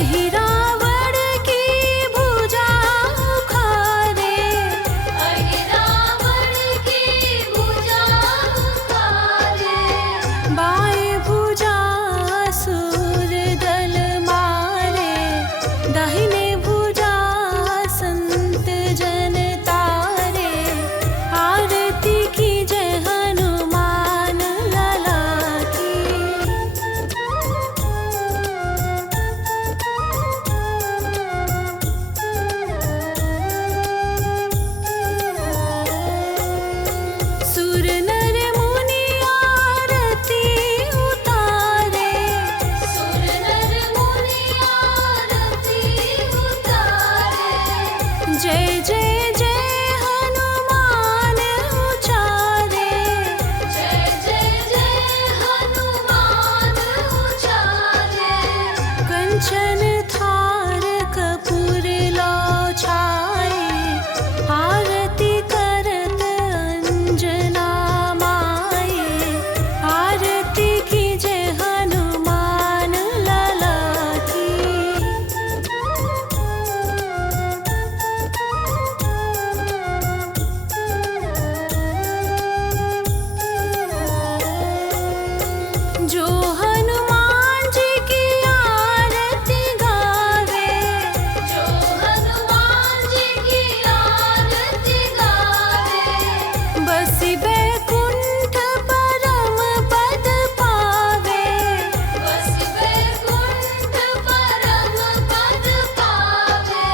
अहिरावण की भुजा उखाड़े, अहिरावण की भुजा उखाड़े। बाएं भुजा असुर दल मारे, दाहिने भुजा संत जन तारे। आरती की जय हनुमान लला की। सुर नर मुनि आरती उतारे, सुर नर मुनि आरती उतारे। जय जय जय हनुमान उचारे, जय जय जय हनुमान उचारे। कंचन थार कपूर लो छाए, आरती करत अंजना माए। आरती की जय हनुमान लला की। जो हनुमान जी की आरती गावे, जो हनुमान जी की आरती गावे। बसी बैकुंठ परम पद पावे, बसी बैकुंठ परम पद पावे।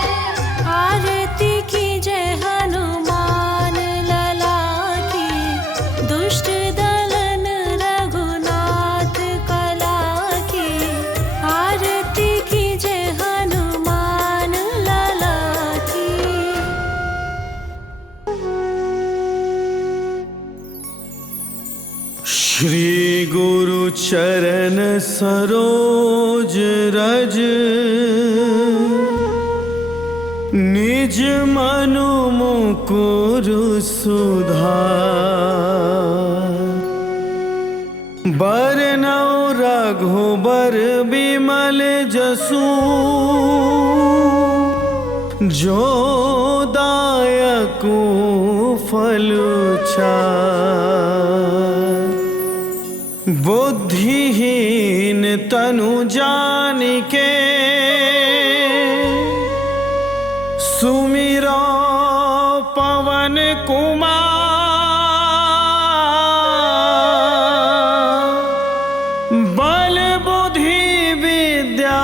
आरती की जय हनुमान लला की। दुष्ट दलन रघुनाथ कला की। आरती की जय हनुमान लला की। श्री गुरु चरण सरोज रज, निज मनु मुकुर सुधार। बरनौ रघुबर बिमल जसु, जो दायकु फल चार। बुद्धिहीन तनु जानिके, सुमिरो पवन कुमार। बल बुद्धि विद्या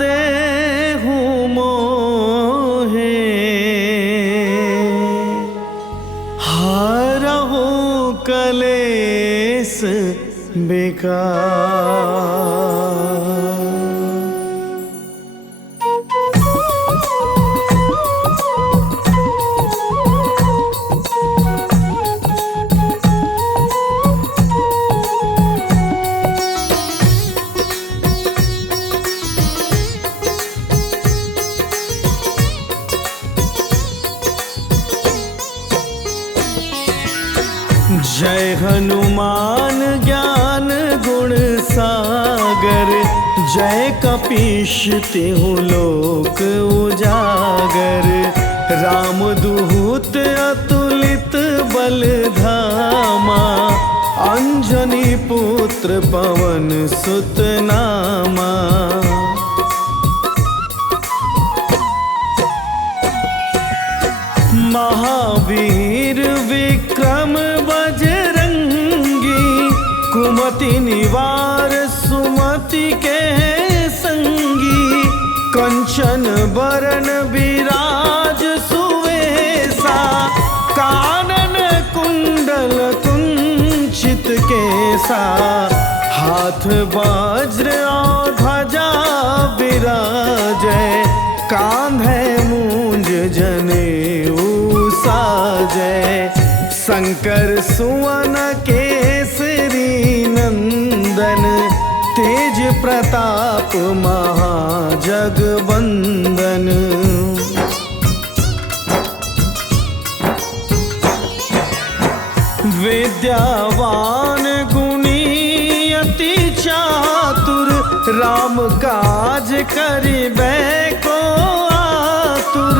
देहु मोहे, हरहु कलेस बेकार। जय हनुमान ज्ञान गुण सागर, जय कपीश तिहु लोक उजागर। रामदूत अतुलित बल धामा, अंजनी पुत्र पवन सुत नामा। महावीर विक्रम बजरंगी, कुमति निवार सुमति के संगी। कंचन बरन विराज सुवेशा, कानन कुंडल कुंचित केसा। हाथ वज्र और ध्वजा विराजै, कांधे मूंज जनेऊ साजै। शंकर सुवन केसरी नंदन, तेज प्रताप महाजगवंदन। विद्यावान गुणी अति चातुर, राम काज करिबे को आतुर,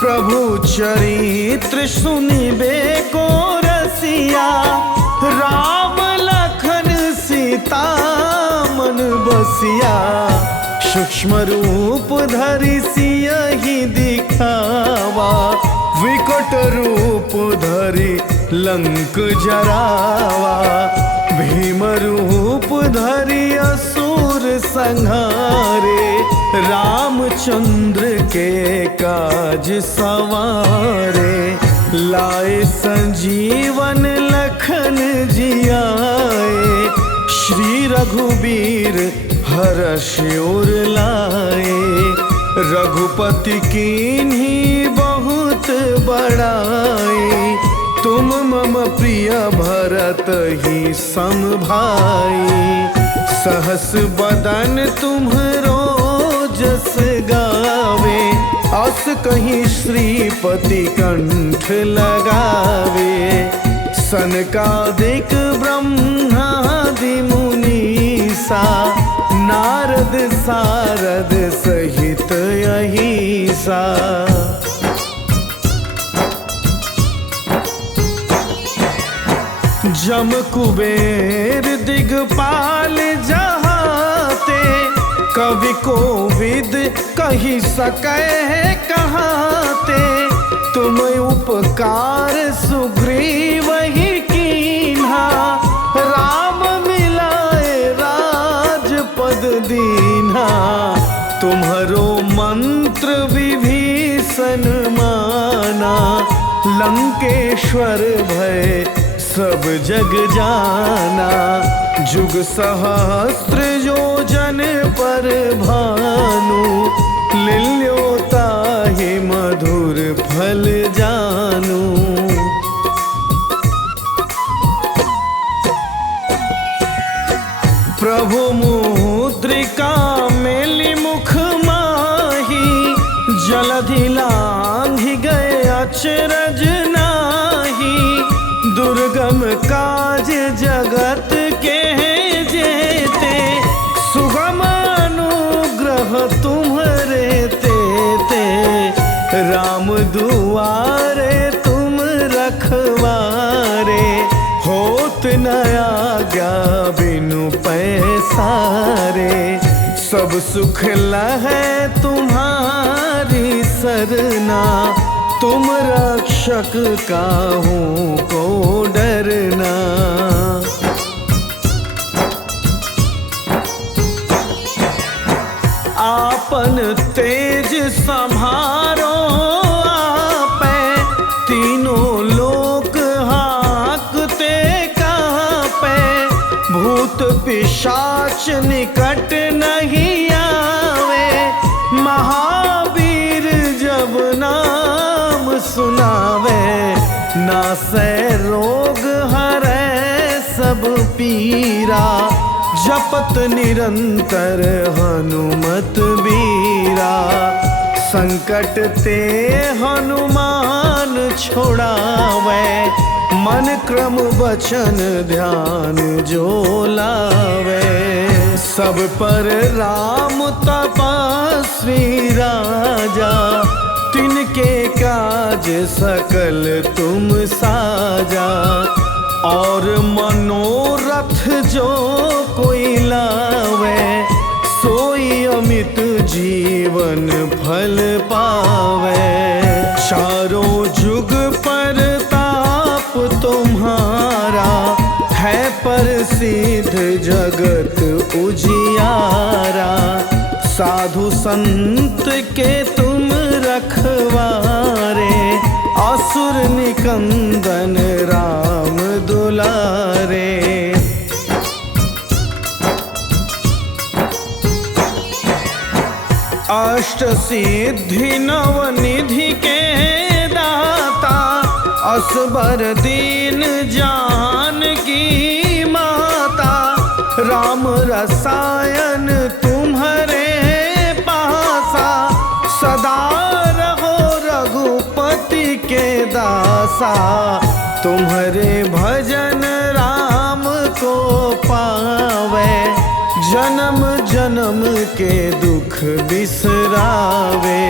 प्रभु चरित्र सुनिबे को रसिया। राम लखन सीता मन बसिया, सूक्ष्म रूप धरि सियहि दिखावा। विकट रूप धरि लंक जरावा, भीम रूप धरि असुर संहारे। रामचंद्र के काज सवारे, लाए संजीवन लखन जियाए। श्री रघुबीर हर्ष उर लाए, रघुपति कीन्ही बहुत बड़ाई। तुम मम प्रिय भरत ही सम भाई, सहस बदन तुम्हरो जस गावे। अस कहीं श्रीपति कंठ लगावे, सनकादिक ब्रह्मादि मुनीसा। नारद सारद सहित अहिसा, जम कुबेर दिगपाल जहाते। कवि कोविद कही सकै कहाते, तुम उपकार सुग्रीव ही कीन्हा। राम मिलाए राजपद दीन्हा, तुम्हरो मंत्र विभीषण माना। लंकेश्वर भय सब जग जाना, जुग सहस्त्र योजन पर भानु। लील्योता ही मधुर फल जानू। प्रभु मुद्रिका मेलि मुख माही, जलधि लांघि गए अचरज नाही। दुर्गम काज जगत के जेते, सुगम अनुग्रह तुम्हरे तेते। राम दुआरे तुम रखवारे, होत न आज्ञा बिनु पैसारे। सब सुख लहै तुम्हारी सरना, तुम रक्षक काहू को डरना। आपन तेज सम्हारो आपै, तीनों लोक हाकते कांपै। भूत पिशाच निकट नहीं आवे, महावीर जब नाम सुनावे। नासै रोग हरै सब पीरा, जपत निरंतर हनुमत बीरा। संकट ते हनुमान छोड़ावे, मन क्रम वचन ध्यान जो लावे। सब पर राम तपस्वी राजा, तिनके काज सकल तुम साजा। और मनोरथ जो कोई लावे, सोई अमित जीवन फल पावे। चारों जुग पर ताप तुम्हारा, है प्रसिद्ध जगत उजियारा। साधु संत के तुम रखवारे, असुर निकंदन राम दुलारे। अष्ट सिद्धि नव निधि के दाता, असबर दीन जानकी माता। राम रसायन तुम्हारे पासा, सदा रहो रघुपति के दासा। तुम्हारे भजन राम को पावे, जन्म जन्म के दुख बिसरावे,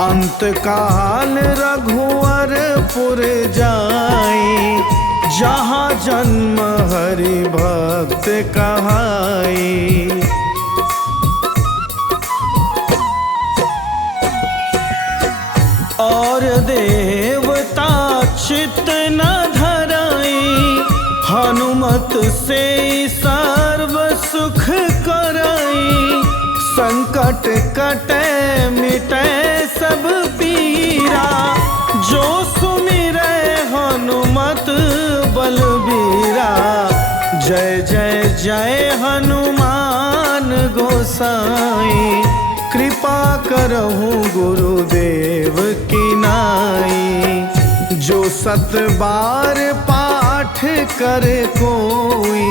अंत काल रघुवरपुर जाई, जहाँ जन्म हरि भक्त कहाई। और देवता चित्त न धराई, हनुमत से सर्व सुख कराई। संकट कटे मिटे सब पीरा, जो सुमिरै हनुमत बलबीरा। जय जय जय हनुमान गोसाई, कृपा करहु गुरुदेव की नाई। जो सत बार पाठ करे कोई,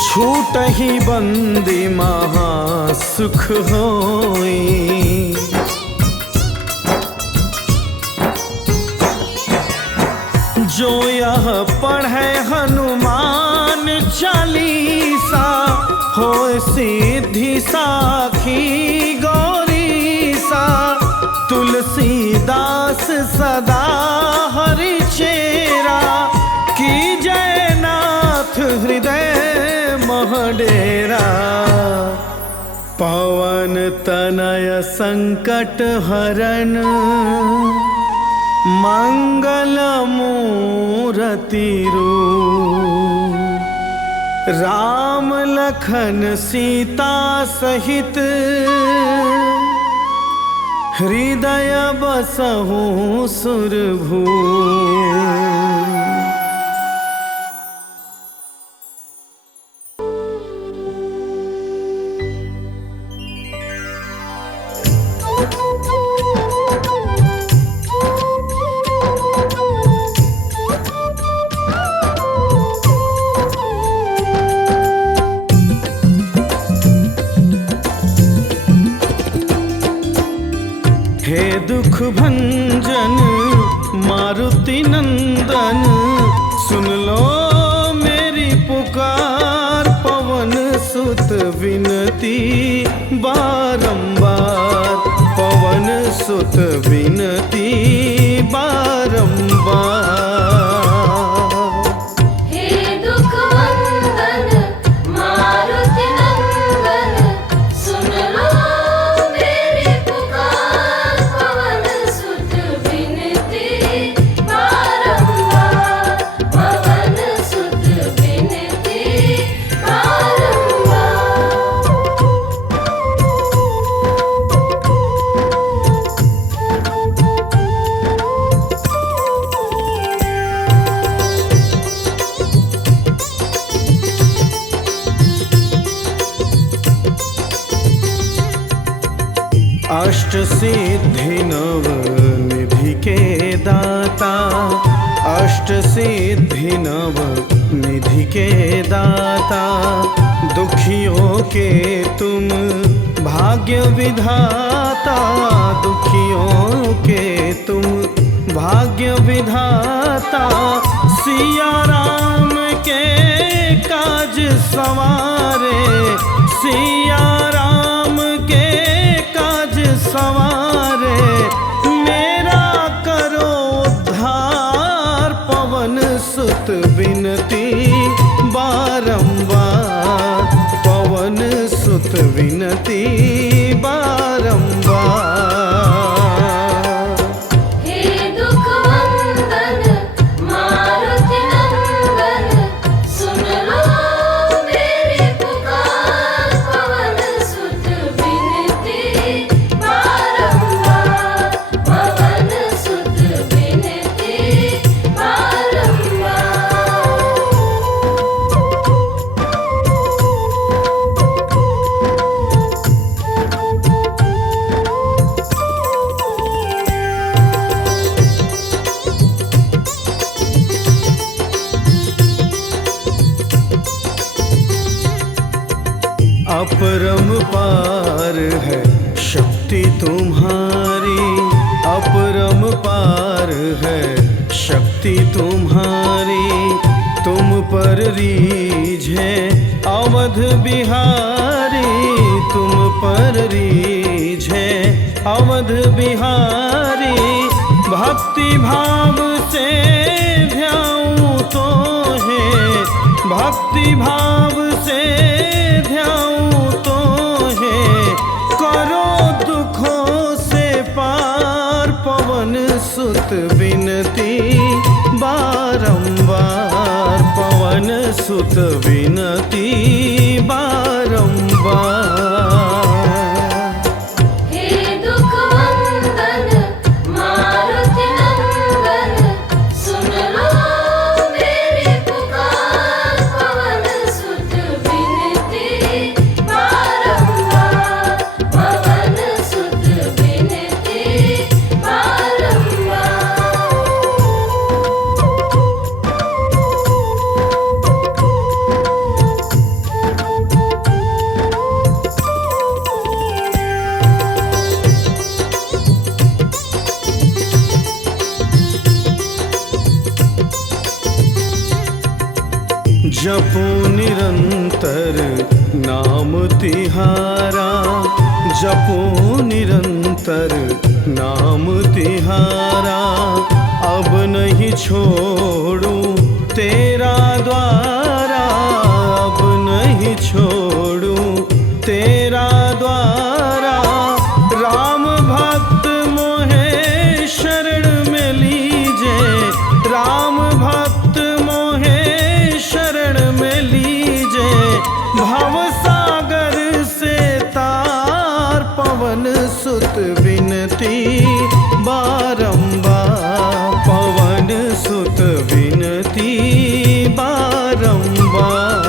छूटहि बंदी महा सुख होई। जो यह पढ़े हनुमान चालीसा, हो सिद्धि साखी गौरीसा। तुलसीदास सदा हरि चेरा, की जय नाथ हृदय महडेरा। पवन तनय संकट हरन, मंगल मूरति रूप। राम लखन सीता सहित, हृदय बसहु सुरभूप। हे दुख भंजन मारुति नंदन, सुन लो मेरी पुकार। पवन सुत विनती बारंबार, पवन सुत विनती बारंबार। अष्ट सिद्धि नव निधि के दाता, अष्ट सिद्धि नव निधि के दाता। दुखियों के तुम भाग्य विधाता, दुखियों के तुम भाग्य विधाता। सिया राम के काज सवारे, सिया राम के काज सवारे। मेरा करो उद्धार, पवन सुत विनती बारंबार, पवन सुत विनती बारंबार। अपरंपार है शक्ति तुम्हारी, अपरंपार है शक्ति तुम्हारी। तुम पर रीझ है अवध बिहारी तुम पर रीझे अवध बिहारी भक्ति भाव से ध्याऊं तो है भक्ति भाव से ध्याऊं तो है करो दुखों से पार पवन सुत विनती बारंबार पवन सुत विनती बारंबार जपो निरंतर नाम तिहारा जपो निरंतर नाम तिहारा अब नहीं छोड़ूं तेरा द्वारा अब नहीं छोड़ूं तेरा द्वारा राम भक्त मोहे शरण में लीजे राम भक्त मोहे शरण में लीजे भव सागर से तार पवन सुत विनती बारंबार पवन सुत विनती बारंबार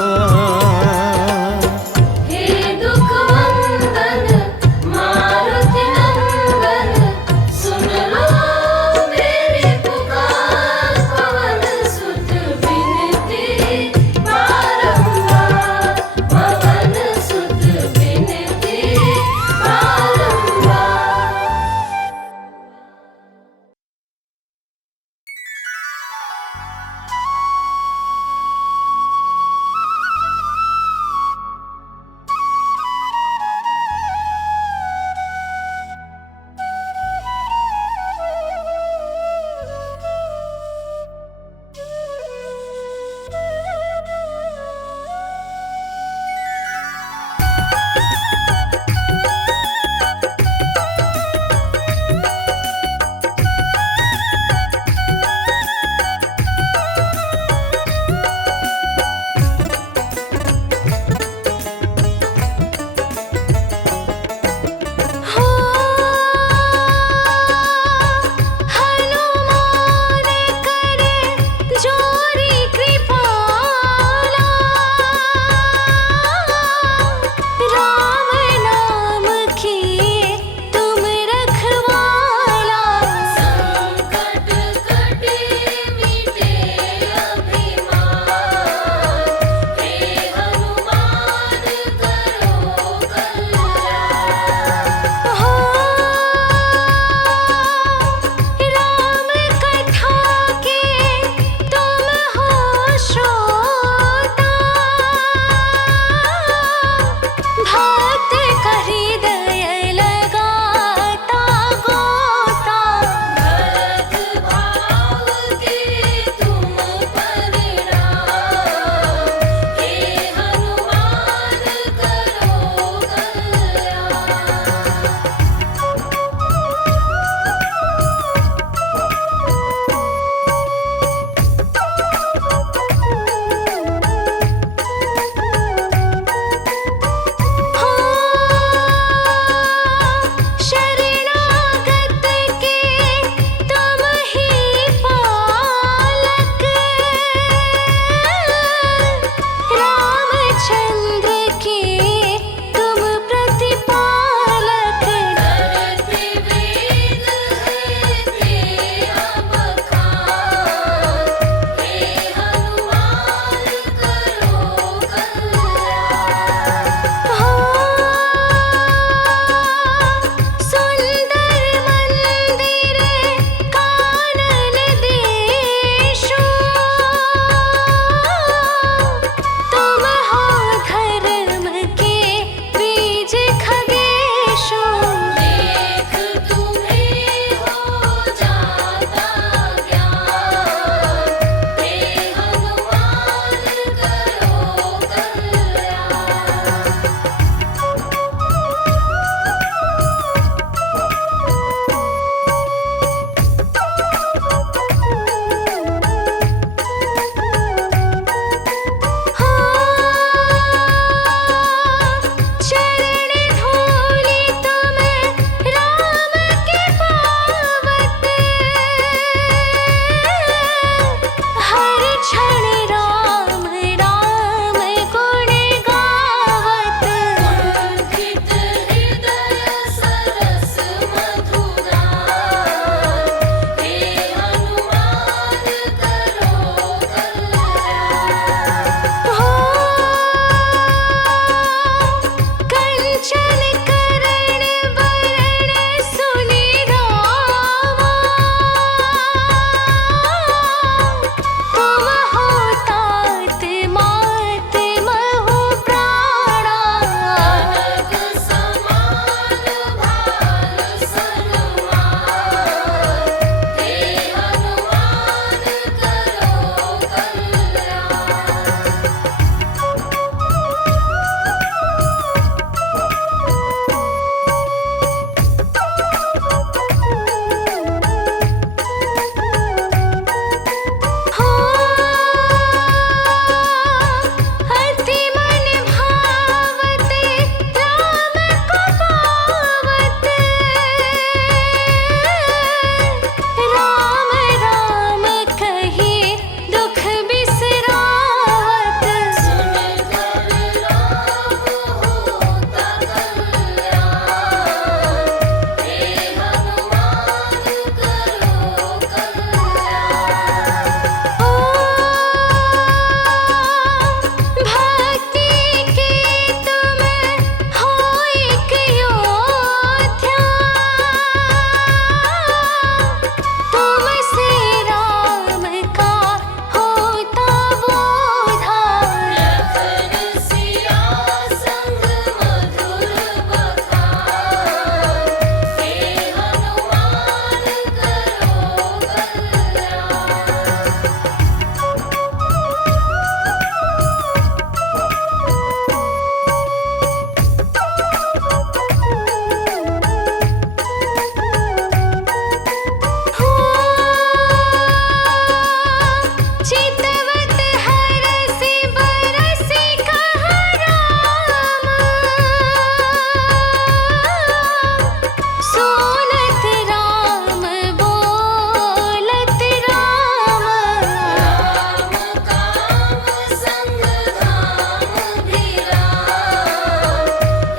सुनत राम बोलत राम राम काम संग धाम भिराम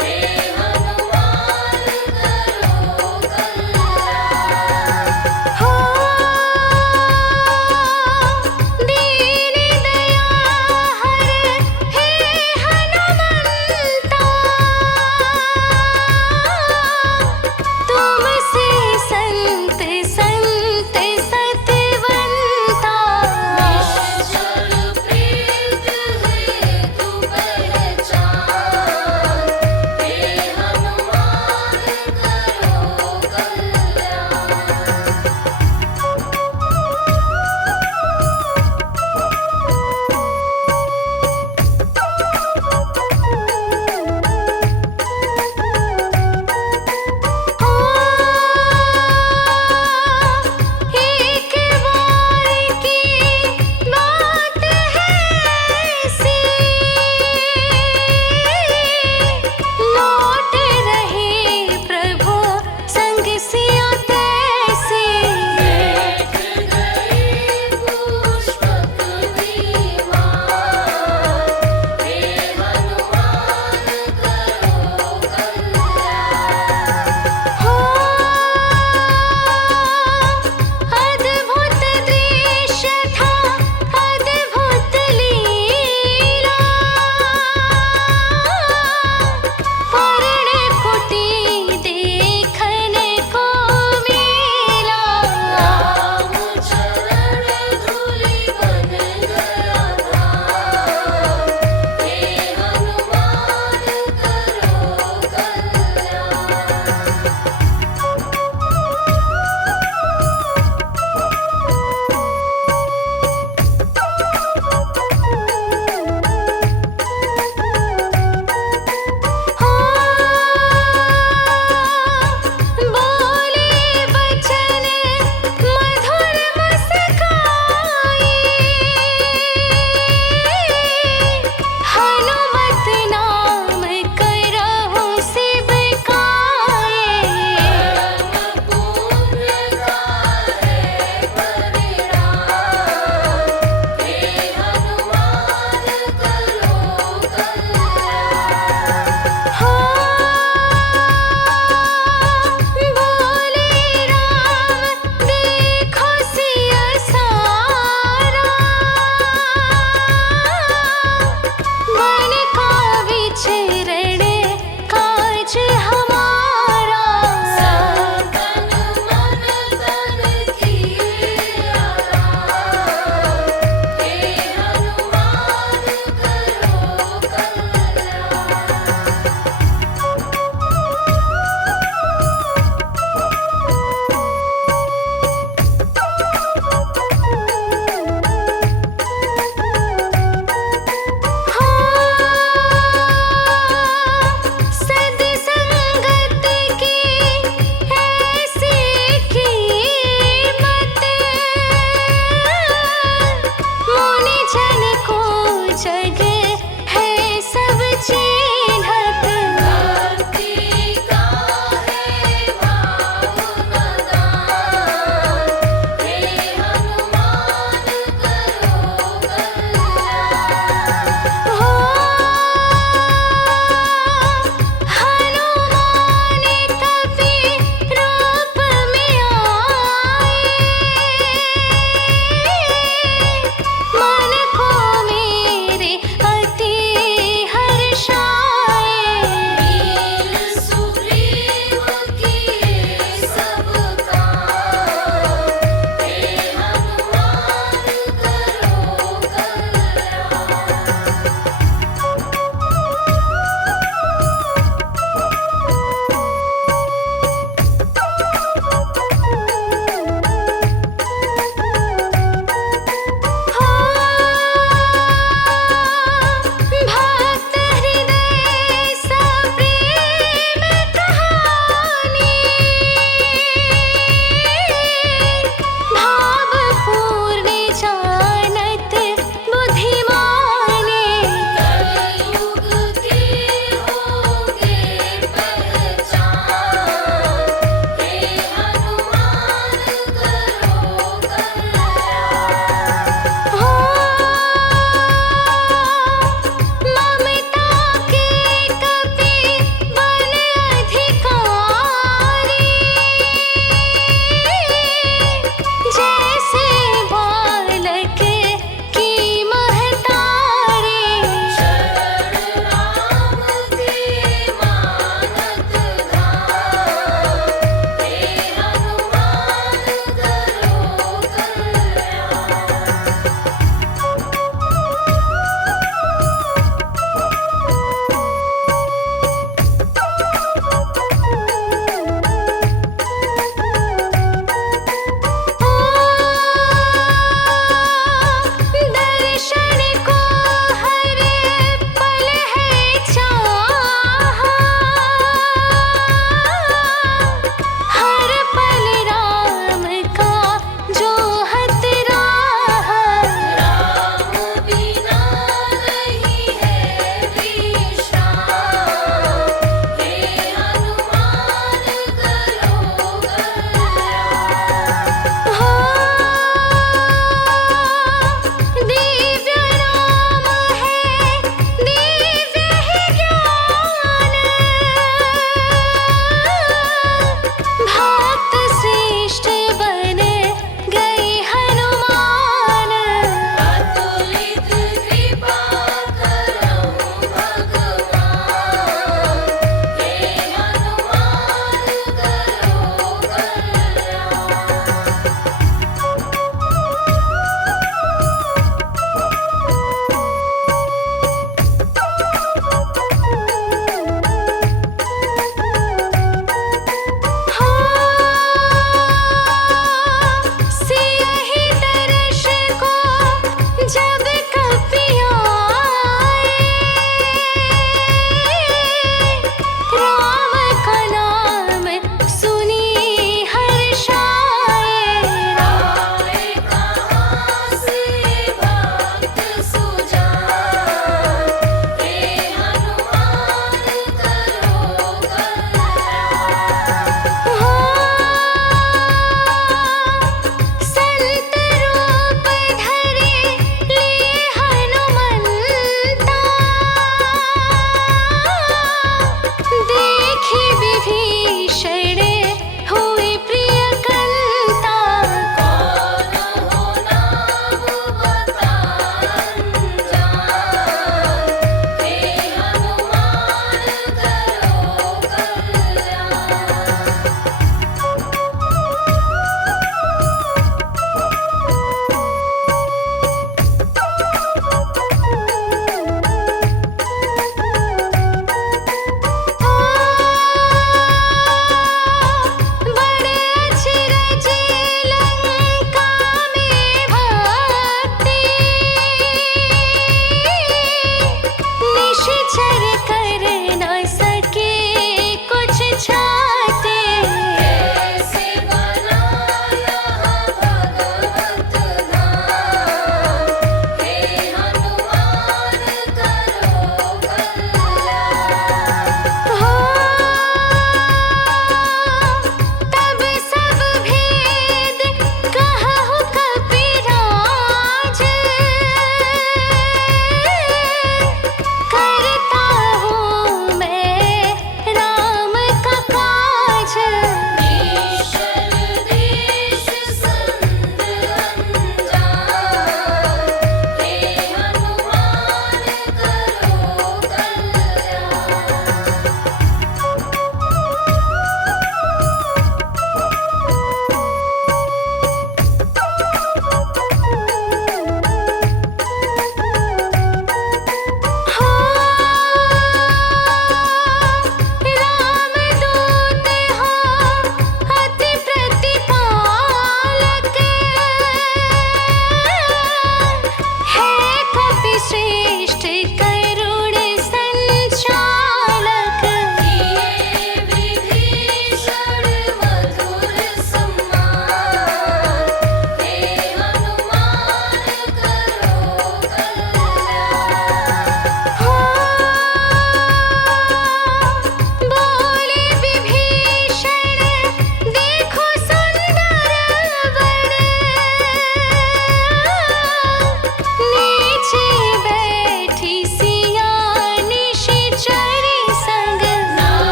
हे हनुमान करो कल्याण हो दीन दयाहर हे हनुमंता तुम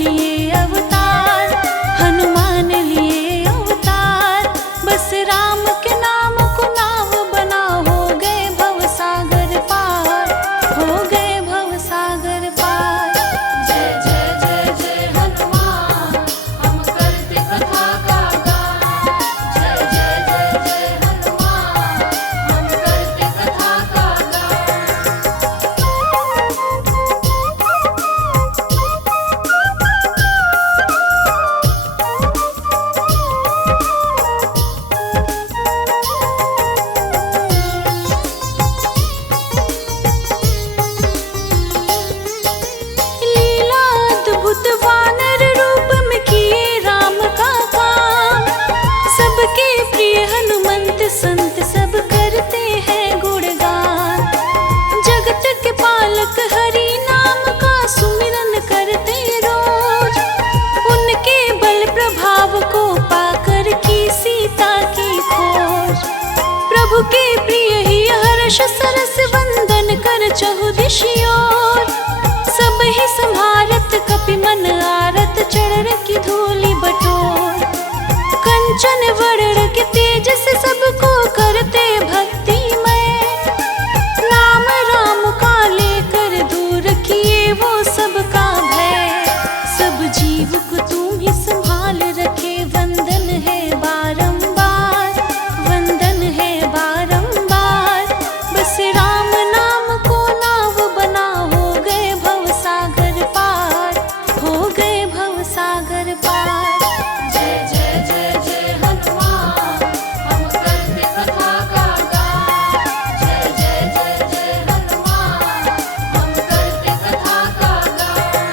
लिए अवतार, हनुमान लिए अवतार। बस राम के नाम को नाव बना, हो गए भवसागर पार, हो गए भवसागर पार। जय जय जय जय हनुमान, हम करते कथा का गान। जय जय जय जय हनुमान, हम करते कथा का गान। लीला अद्भुत वानर रूप में किए राम का काम, सबके प्रिय हनुमंत संत सब करते हैं गुणगान। जगत के पालक हरि नाम का सुमिरन करते रोज, उनके बल प्रभाव को पाकर की सीता की खोज। प्रभु के प्रिय ही हर्ष सरस वंदन कर चहु दिशियों, सब ही संभारत कपि मन आरत चढ़ की धूलि बटोर। कंचन वरण के तेज से सबको करते भक्तिमय, राम राम का लेकर दूर किए वो सबका भय। सब जीव को तुम ही संभाल रखे, वंदन है बारंबार, वंदन है बारंबार। बस राम नाम को नाव बना, हो गए भवसागर पार, हो गए भवसागर पार। जय जय जय जय हनुमान, हम करते कथा का गान। जय जय जय जय हनुमान, हम करते कथा का गान।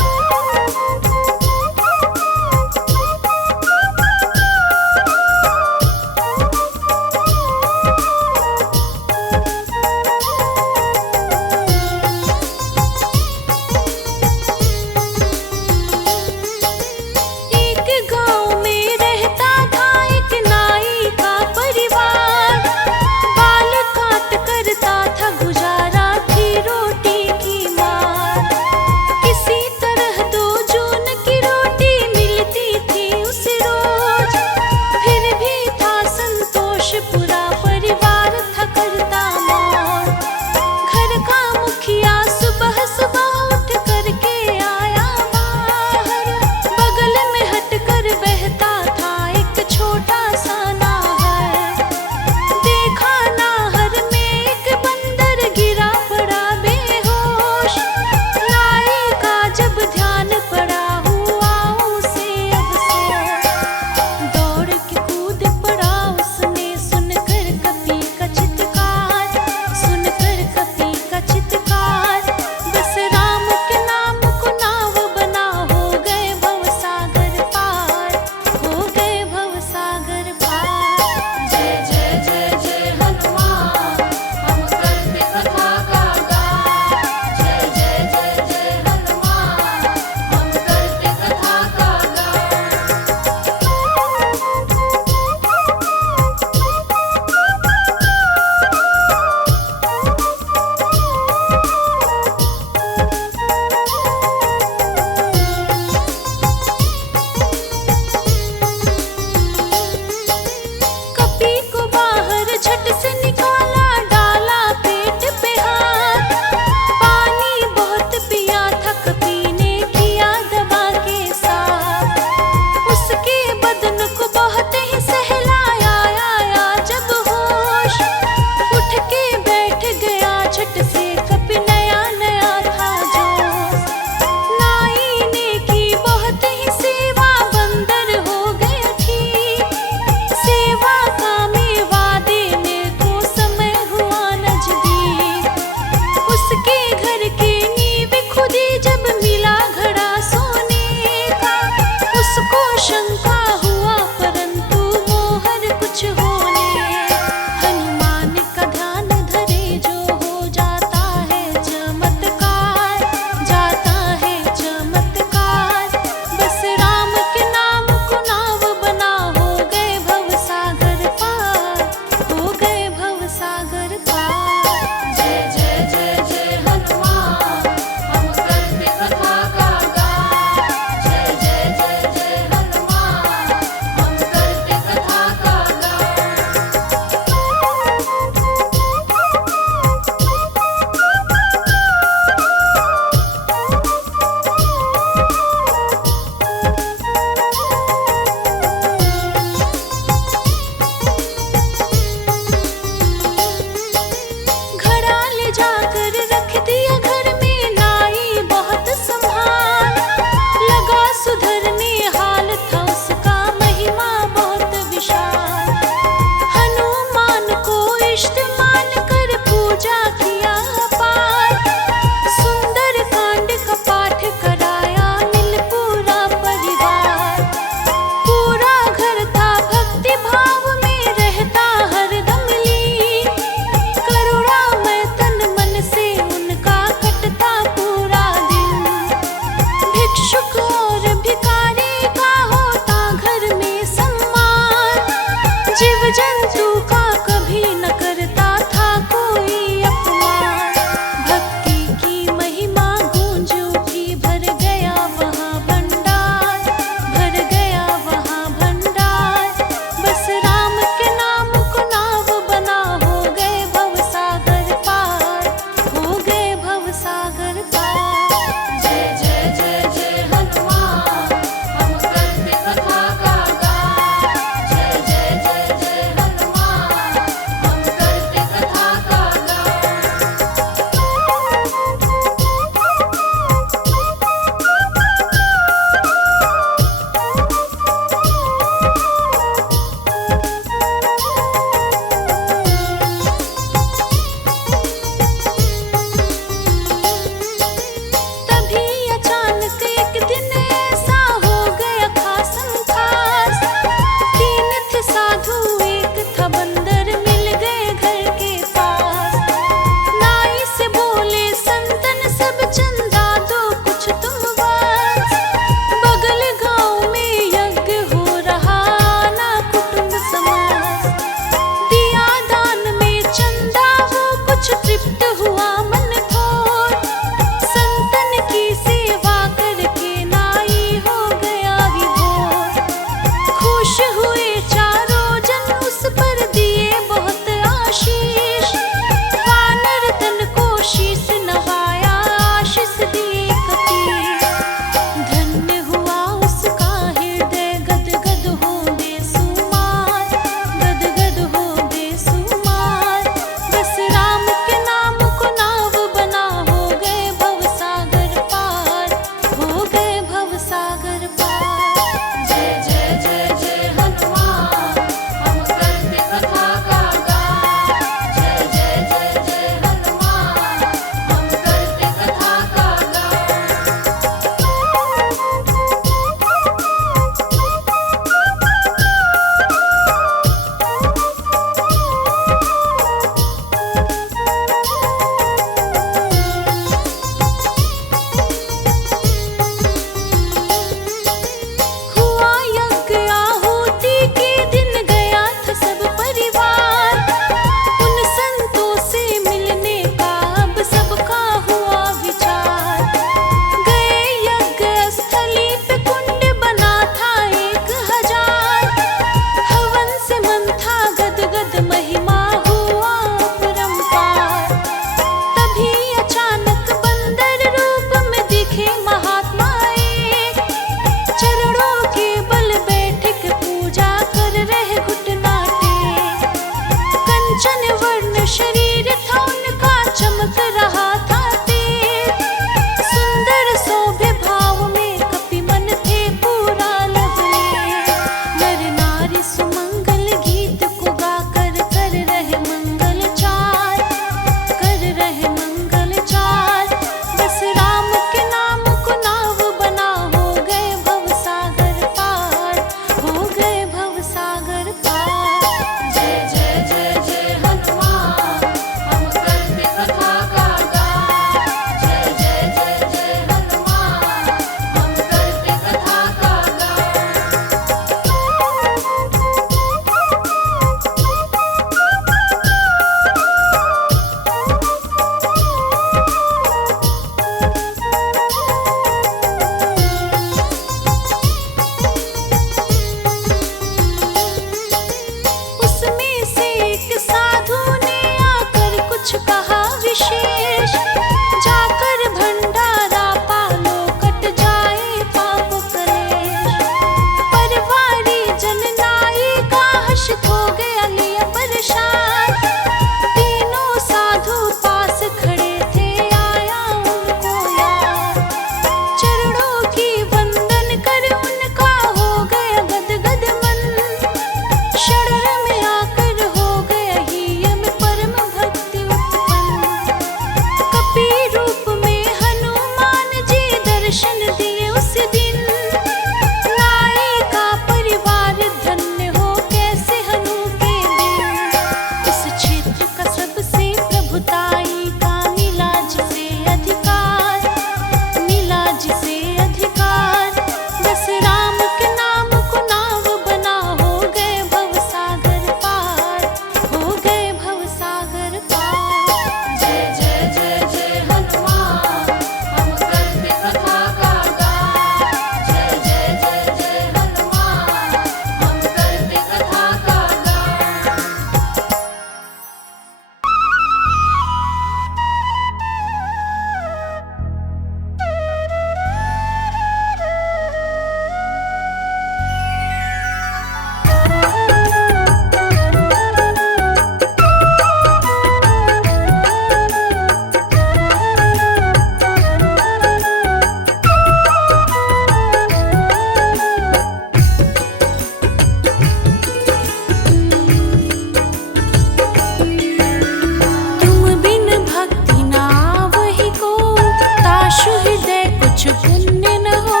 हृदय कुछ पुण्य न हो,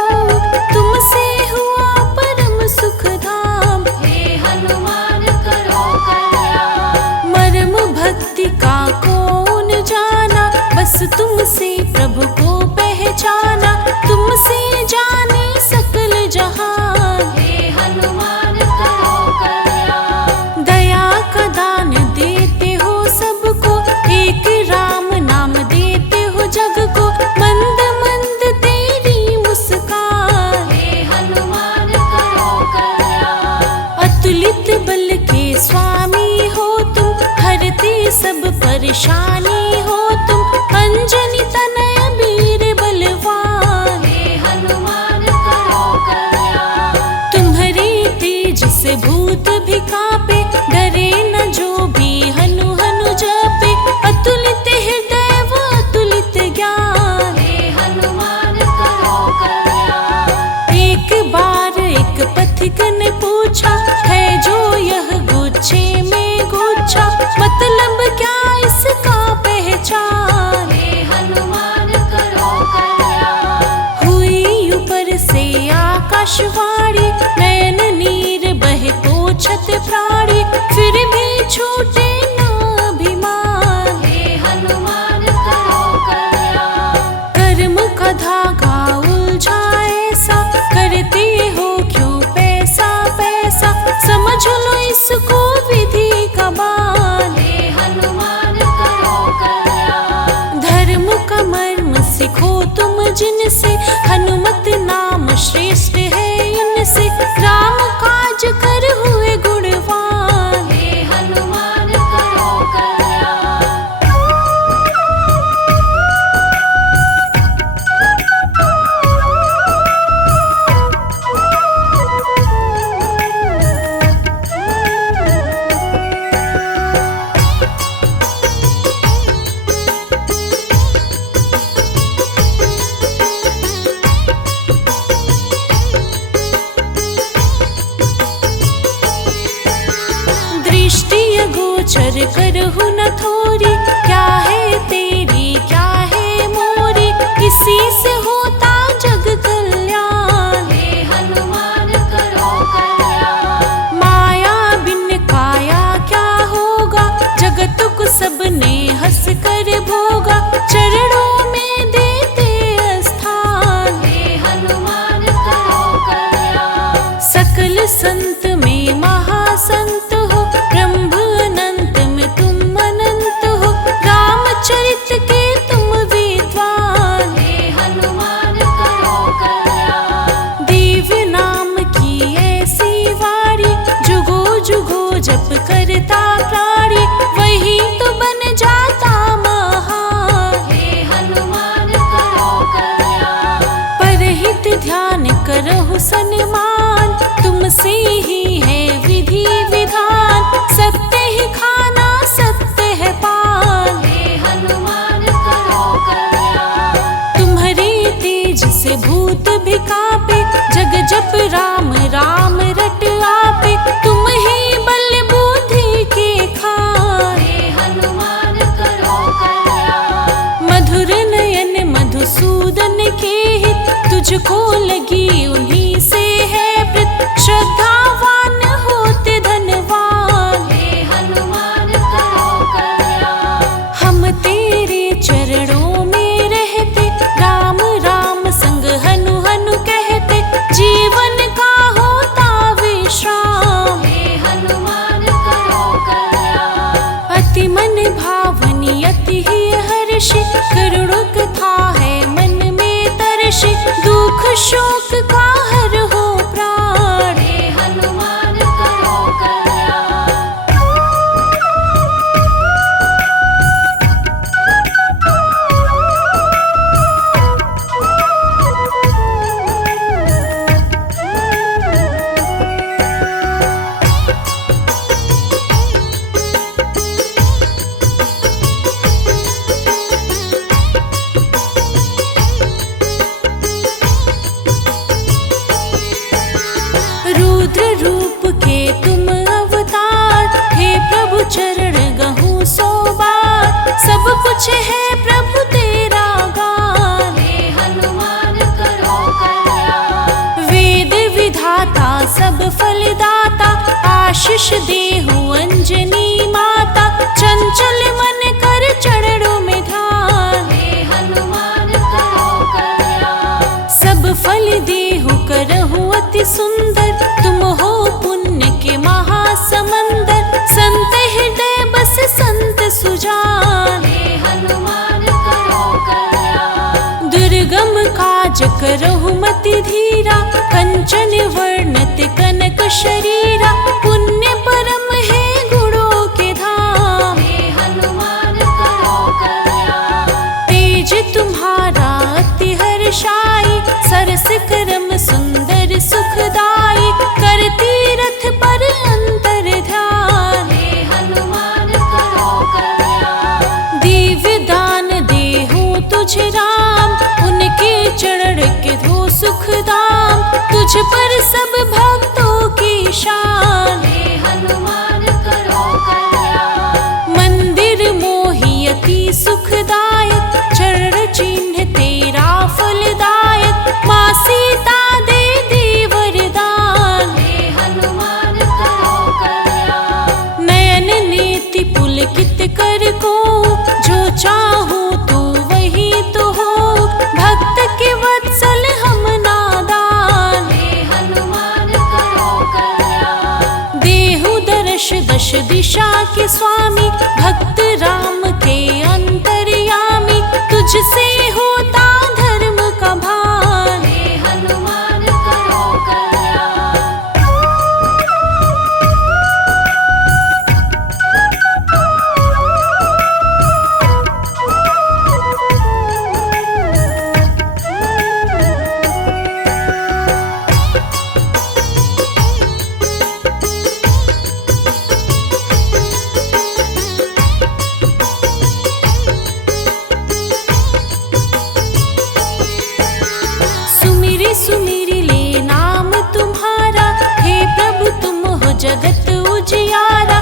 तुमसे हुआ परम सुख धाम। हे हनुमान करो कल्याण। मर्म भक्ति का कौन जाना, बस तुमसे प्रभु को पहचाना। तुमसे जाने सकल जहान, हे हनुमान करो कल्याण। दया का दान देते हो सबको, एक राम नाम देते हो जग को। मंद मंद तेरी मुस्कान, हे हनुमान करो कल्याण। अतुलित बल के स्वामी हो तुम, हरते सब परेशानी हो तुम। अंजनी तनय वीर बलवान, हे हनुमान करो कल्याण। तुम्हारे तेज से भूत भी कांपे, डरे न जो भी हनु हनु जपे। अतुलित हृदय व अतुलित ज्ञान, हे हनुमान करो कल्याण। एक बार एक पथिक ने पूछा, है जो यह गुच्छे में गुच्छा, मतलब क्या इसका पहचान। हे हनुमान करो कल्याण। हुई ऊपर से आकाशवाणी, नयन नीर बहे पोछत प्राणी। फिर भी छूटे ना अभिमान, हे हनुमान करो कल्याण। कर्म का धागा उलझा ऐसा, करते हो क्यों पैसा पैसा। समझ लो इसको विधि का बान, हे हनुमान करो कल्याण। धर्म का मर्म सीखो तुम जिनसे, हनुमत नाम श्रेष्ठ है इनसे। राम काज कर हुए गुणवान, हे हनुमान करो कल्याण। दृष्टि अगोचर करहु न थोरी, क्या है तेरी क्या है मोरी। इसी से होता जग कल्याण, हे हनुमान करो कल्याण। माया बिन काया क्या होगा, जगत को सबने हंस कर भोगा। चरणों में देते स्थान, हे हनुमान करो कल्याण। सकल संत में महासंत हो, ब्रह्म अनंत में तुम अनंत हो। रामचरित के तुम विद्वान, हे हनुमान करो कल्याण। देव नाम की ऐसी वाणी, जुगो जुगो जप करता प्राणी। वही तो बन जाता महान, हे हनुमान करो कल्याण। परहित ध्यान करहु सन्मान, तुमसे ही है विधि विधान। सत्य ही खाना सत्य है पान, हे हनुमान करो कल्याण। तुम्हारे तेज से भूत भी कांपे, जग जप राम राम रट आपे। तुम ही बल बुद्धि के खान, हे हनुमान करो कल्याण। मधुर नयन मधुसूदन के हित, तुझको लगी उन्हीं से है प्रीत। श्रद्धावान होते धनवान, हे हनुमान करो कल्याण। हम तेरे चरणों में रहते, राम राम संग हनु हनु कहते। जीवन का होता विश्राम, हे हनुमान करो कल्याण। अति मन भावनी अति ही हर्षि, करुण कथा है मन में तरषि। दुख शोक का हर हो प्राण, हे हनुमान करो कल्याण। फलदाता, आशीष देहु अंजनी माता, चंचल मन कर चरणों में ध्यान, हे हनुमान करो कल्याण। सब फल देहु करहु अति सुंदर, तुम हो पुण्य के महासमंदर, संत हृदय बस संत सुजान, हे हनुमान करो कल्याण। दुर्गम काज करहु मति धीरा, कंचन वर्णत कनक शरीरा, पुण्य परम है गुणों के धाम, हे हनुमान करो कल्याण। तेज तुम्हारा अति हर्षाई, सरस करम सुंदर सुखदाई, कर तीरथ पर अंतर ध्यान, हे हनुमान करो कल्याण। दिव्य दान देहु तुझ राम, उनके चरण के धो सुखदाम, तुझ पर सब भक्तों की शान, हे हनुमान करो कल्याण। मंदिर मोहि अति सुखदायक, चरण चिन्ह तेरा फलदायक, माँ सीता दे दी वरदान, हे हनुमान करो कल्याण। नयन नेति पुलकित कर को, जो चाहूं तो वही तो हो, भक्त के वत्सल हम नादान, हे हनुमान करो कल्याण। देहु दर्श दश दिशा के स्वामी, भक्त राम के अंतर्यामी, तुझसे होता धर्म का भान, हे हनुमान करो कल्याण। सुमिरी सुमिरी ले नाम तुम्हारा, हे प्रभु तुम हो जगत उजियारा,